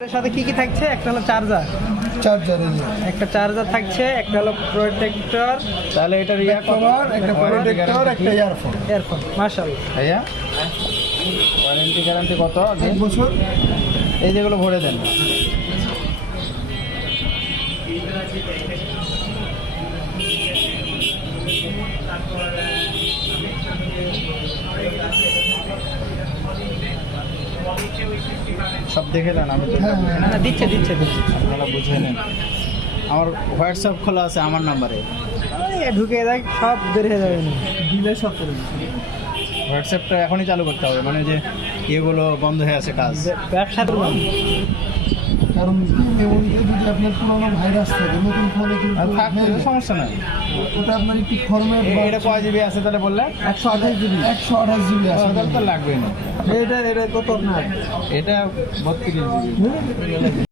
এর সাথে কি কি থাকছে? একটা হলো চার্জার। চার্জার একটা চার্জার থাকছে একটা হলো প্রোটেক্টর তাহলে এটা রিয়া কভার একটা প্রোটেক্টর একটা ইয়ারফোন ইয়ারফোন মাশাআল্লাহ। ভাইয়া? ওয়ারেন্টি গ্যারান্টি কত এক বছর। এই যেগুলো ভরে দেন। সব দেখে নেন আমি হ্যাঁ, না। না, দিচ্ছে দিচ্ছে দিচ্ছে। আপনারা বুঝে নেন। আমার হোয়াটসঅ্যাপ খোলা আছে আমার নাম্বারে ঢুকে দেখ সব বের হয়ে যাবে। দিলে সব করে হোয়াটসঅ্যাপটা এখনই চালু করতে হবে মানে যে ইয়েগুলো বন্ধ হয়ে আছে কাজ। ব্যবসা করলাম কারণ মেমোরিতে যদি আপনার পুরোনো ভাইরাস থাকে নতুন ফোনে কিন্তু হ্যাঁ, সমস্যা নাই। ওটা আপনার একটি ফরম্যাট এটা কয় জিবি আছে তাহলে বললে? একশো আঠাশ জিবি একশো আঠাশ জিবি আছে। তাহলে তো লাগবেই না। এটা এটা কত আপনার? এটা বত্রিশ জিবি